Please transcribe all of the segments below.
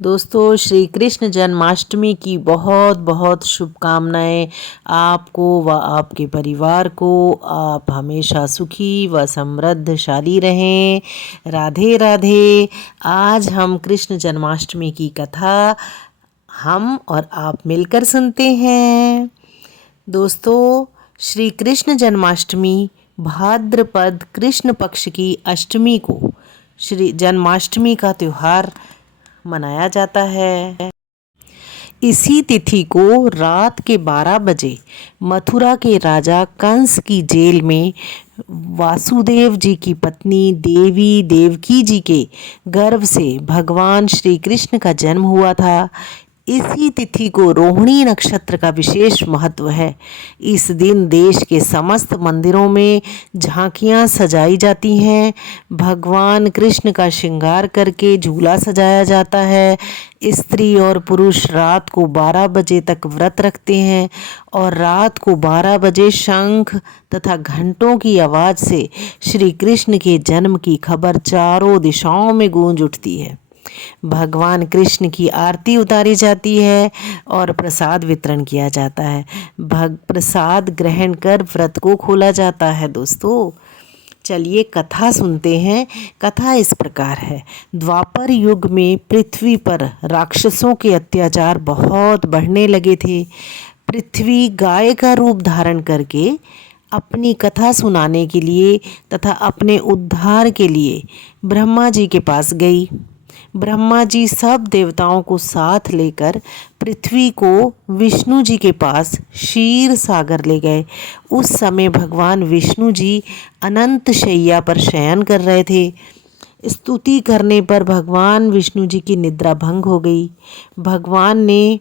दोस्तों, श्री कृष्ण जन्माष्टमी की बहुत बहुत शुभकामनाएं आपको व आपके परिवार को। आप हमेशा सुखी व समृद्धशाली रहें। राधे राधे। आज हम कृष्ण जन्माष्टमी की कथा हम और आप मिलकर सुनते हैं। दोस्तों, श्री कृष्ण जन्माष्टमी भाद्रपद कृष्ण पक्ष की अष्टमी को श्री जन्माष्टमी का त्यौहार मनाया जाता है। इसी तिथि को रात के 12 बजे मथुरा के राजा कंस की जेल में वासुदेव जी की पत्नी देवी देवकी जी के गर्भ से भगवान श्री कृष्ण का जन्म हुआ था। इसी तिथि को रोहिणी नक्षत्र का विशेष महत्व है। इस दिन देश के समस्त मंदिरों में झांकियां सजाई जाती हैं। भगवान कृष्ण का श्रृंगार करके झूला सजाया जाता है। स्त्री और पुरुष रात को 12 बजे तक व्रत रखते हैं और रात को 12 बजे शंख तथा घंटों की आवाज़ से श्री कृष्ण के जन्म की खबर चारों दिशाओं में गूंज उठती है। भगवान कृष्ण की आरती उतारी जाती है और प्रसाद वितरण किया जाता है। प्रसाद ग्रहण कर व्रत को खोला जाता है। दोस्तों, चलिए कथा सुनते हैं। कथा इस प्रकार है। द्वापर युग में पृथ्वी पर राक्षसों के अत्याचार बहुत बढ़ने लगे थे। पृथ्वी गाय का रूप धारण करके अपनी कथा सुनाने के लिए तथा अपने उद्धार के लिए ब्रह्मा जी के पास गई। ब्रह्मा जी सब देवताओं को साथ लेकर पृथ्वी को विष्णु जी के पास क्षीर सागर ले गए। उस समय भगवान विष्णु जी अनंत शैया पर शयन कर रहे थे। स्तुति करने पर भगवान विष्णु जी की निद्रा भंग हो गई। भगवान ने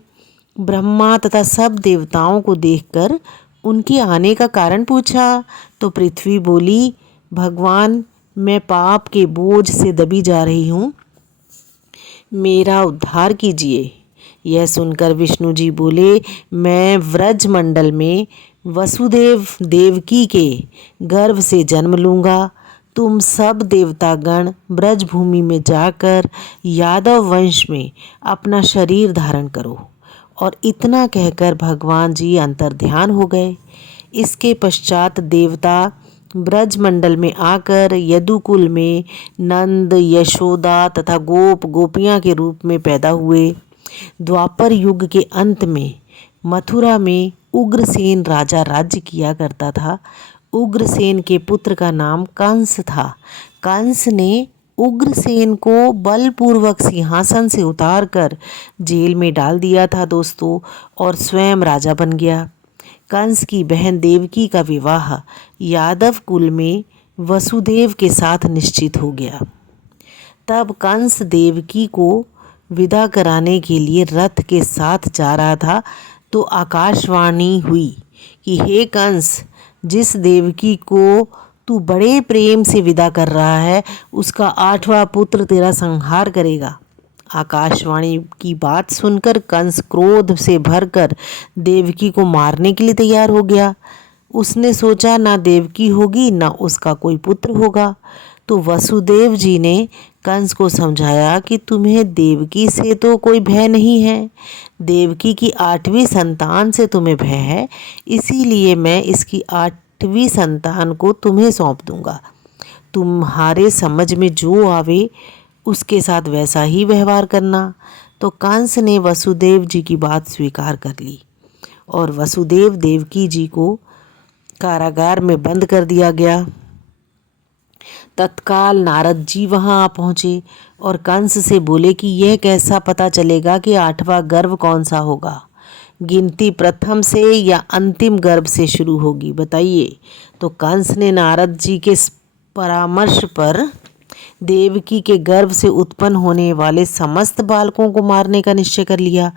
ब्रह्मा तथा सब देवताओं को देखकर उनके आने का कारण पूछा तो पृथ्वी बोली, भगवान, मैं पाप के बोझ से दबी जा रही हूँ, मेरा उद्धार कीजिए। यह सुनकर विष्णु जी बोले, मैं व्रज मंडल में वसुदेव देवकी के गर्भ से जन्म लूँगा। तुम सब देवतागण ब्रज भूमि में जाकर यादव वंश में अपना शरीर धारण करो। और इतना कहकर भगवान जी अंतर्ध्यान हो गए। इसके पश्चात देवता ब्रज मंडल में आकर यदुकुल में नंद, यशोदा तथा गोप गोपियाँ के रूप में पैदा हुए। द्वापर युग के अंत में मथुरा में उग्रसेन राजा राज्य किया करता था। उग्रसेन के पुत्र का नाम कंस था। कंस ने उग्रसेन को बलपूर्वक सिंहासन से उतारकर जेल में डाल दिया था दोस्तों, और स्वयं राजा बन गया। कंस की बहन देवकी का विवाह यादव कुल में वसुदेव के साथ निश्चित हो गया। तब कंस देवकी को विदा कराने के लिए रथ के साथ जा रहा था तो आकाशवाणी हुई कि हे कंस, जिस देवकी को तू बड़े प्रेम से विदा कर रहा है उसका 8वां पुत्र तेरा संहार करेगा। आकाशवाणी की बात सुनकर कंस क्रोध से भरकर देवकी को मारने के लिए तैयार हो गया। उसने सोचा ना देवकी होगी ना उसका कोई पुत्र होगा। तो वसुदेव जी ने कंस को समझाया कि तुम्हें देवकी से तो कोई भय नहीं है, देवकी की 8वीं संतान से तुम्हें भय है, इसीलिए मैं इसकी 8वीं संतान को तुम्हें सौंप दूंगा। तुम्हारे समझ में जो आवे उसके साथ वैसा ही व्यवहार करना। तो कंस ने वसुदेव जी की बात स्वीकार कर ली और वसुदेव देवकी जी को कारागार में बंद कर दिया गया। तत्काल नारद जी वहां आ पहुंचे और कंस से बोले कि यह कैसा पता चलेगा कि 8वां गर्भ कौन सा होगा, गिनती प्रथम से या अंतिम गर्भ से शुरू होगी, बताइए। तो कंस ने नारद जी के परामर्श पर देवकी के गर्भ से उत्पन्न होने वाले समस्त बालकों को मारने का निश्चय कर लिया।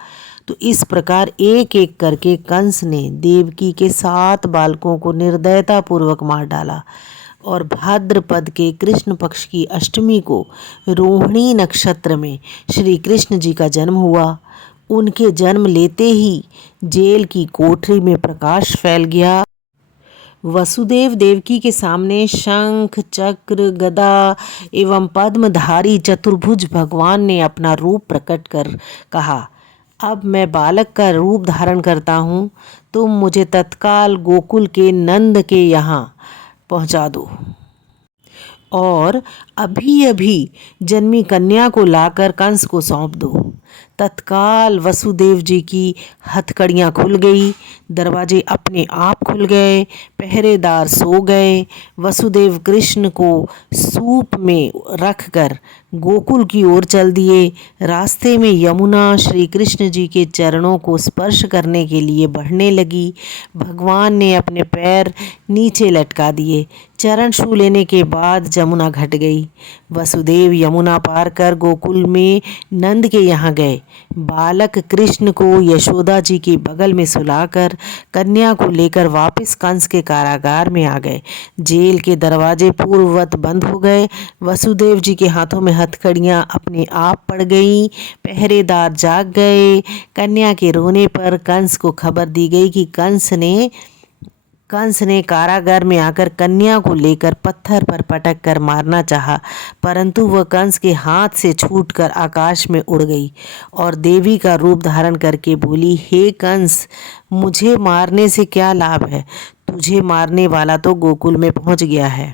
तो इस प्रकार एक एक करके कंस ने देवकी के 7 बालकों को निर्दयता पूर्वक मार डाला। और भाद्रपद के कृष्ण पक्ष की अष्टमी को रोहिणी नक्षत्र में श्री कृष्ण जी का जन्म हुआ। उनके जन्म लेते ही जेल की कोठरी में प्रकाश फैल गया। वसुदेव देवकी के सामने शंख चक्र गदा एवं पद्मधारी चतुर्भुज भगवान ने अपना रूप प्रकट कर कहा, अब मैं बालक का रूप धारण करता हूँ, तुम मुझे तत्काल गोकुल के नंद के यहाँ पहुँचा दो और अभी अभी जन्मी कन्या को लाकर कंस को सौंप दो। तत्काल वसुदेव जी की हथकड़ियाँ खुल गई, दरवाजे अपने आप खुल गए, पहरेदार सो गए। वसुदेव कृष्ण को सूप में रखकर गोकुल की ओर चल दिए। रास्ते में यमुना श्री कृष्ण जी के चरणों को स्पर्श करने के लिए बढ़ने लगी। भगवान ने अपने पैर नीचे लटका दिए। चरण छू लेने के बाद यमुना घट गई। वसुदेव यमुना पार कर गोकुल में नंद के यहाँ गए। बालक कृष्ण को यशोदा जी के बगल में सुलाकर कन्या को लेकर वापस कंस के कारागार में आ गए। जेल के दरवाजे पूर्ववत बंद हो गए। वसुदेव जी के हाथों में हथकड़ियाँ अपने आप पड़ गईं। पहरेदार जाग गए। कन्या के रोने पर कंस को खबर दी गई कि कंस ने कारागार में आकर कन्या को लेकर पत्थर पर पटक कर मारना चाहा, परंतु वह कंस के हाथ से छूटकर आकाश में उड़ गई और देवी का रूप धारण करके बोली, हे कंस, मुझे मारने से क्या लाभ है? तुझे मारने वाला तो गोकुल में पहुंच गया है।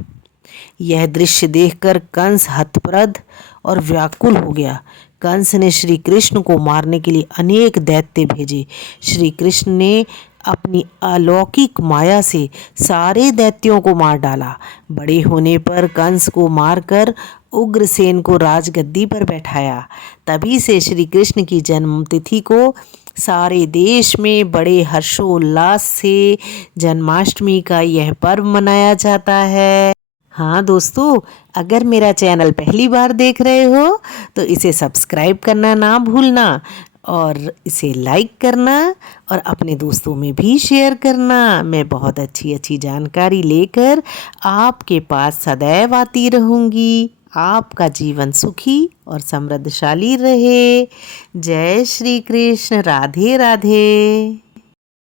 यह दृश्य देखकर कंस हतप्रद और व्याकुल हो गया। कंस ने श्री कृष्ण को मारने के लिए अनेक दैत्य भेजे। श्री कृष्ण ने अपनी अलौकिक माया से सारे दैत्यों को मार डाला। बड़े होने पर कंस को मारकर उग्रसेन को राजगद्दी पर बैठाया। तभी से श्री कृष्ण की जन्मतिथि को सारे देश में बड़े हर्षोल्लास से जन्माष्टमी का यह पर्व मनाया जाता है। हाँ दोस्तों, अगर मेरा चैनल पहली बार देख रहे हो तो इसे सब्सक्राइब करना ना भूलना और इसे लाइक करना और अपने दोस्तों में भी शेयर करना। मैं बहुत अच्छी अच्छी जानकारी लेकर आपके पास सदैव आती रहूँगी। आपका जीवन सुखी और समृद्धशाली रहे। जय श्री कृष्ण। राधे राधे।